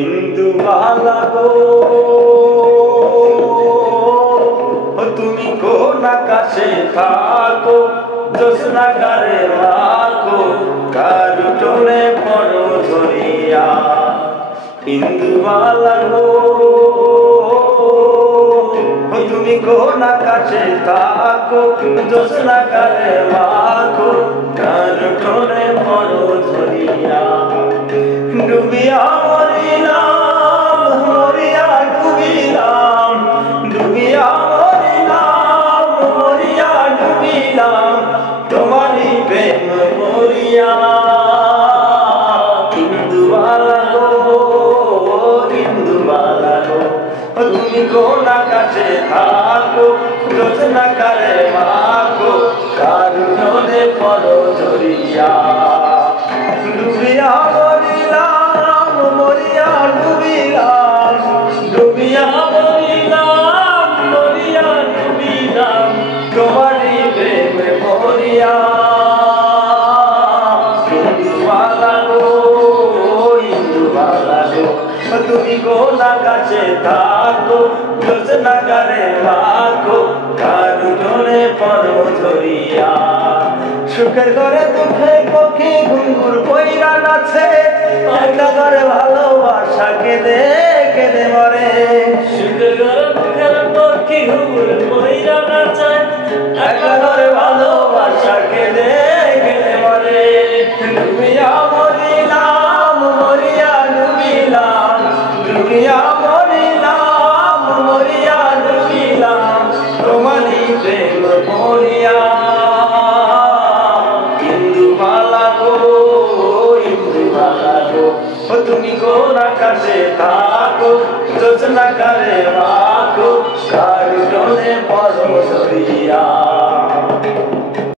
ইন্দুবালা গো তুমি কোন আকাশে থাকো, জ্যোৎস্নাকারে রাখো কারু টোলে পড়ো ধরিয়া। ইন্দুবালা গো তুমি কোন আকাশে থাকো, জ্যোৎস্নাকারে রাখো কারু টোলে পড়ো ধরিয়া। ডুবিয়া মরিলাম মরিয়া ডুবিলাম, ডুবিয়া মরিলাম মরিয়া ডুবিলাম তোমারই প্রেম মরিয়া। ইন্দুবালা গো ইন্দুবালা গো তুমি কোন আকাশে থাকো, জ্যোৎস্নাকারে মাখো কারু টোলে পড়ো ধরিয়া। ডুবিয়া মরিলাম মরিয়া ডুবিলাম, ডুবিয়া মরিলাম মরিয়া ডুবিলাম তোমারই প্রেমে মরিয়া। ইন্দুবালা গো ইন্দুবালা গো তুমি কোন আকাশে থাকো, জ্যোৎস্নাকারে মাখো কারু টোলে পড়ো ধরিয়া। সুখের ঘরে দুঃখের পক্ষে ঘুঙ্গুর কইরা নাচে, একটা ঘরে ভালোবাসা কেঁদে কেঁদে মরে। সুখের ঘরে দুঃখের পক্ষে ঘুঙ্গুর কইরা নাচে, একটা ঘরে ভালোবাসা কেঁদে কেঁদে মরে। ডুবিয়া মরিলাম মরিয়া ডুবিলাম, ডুবিয়া মরিলাম মরিয়া ডুবিলাম তোমারই প্রেম মরিয়া। ইন্দুবালা গো ইন্দুবালা গো তুমি কোন আকাশে থাকো,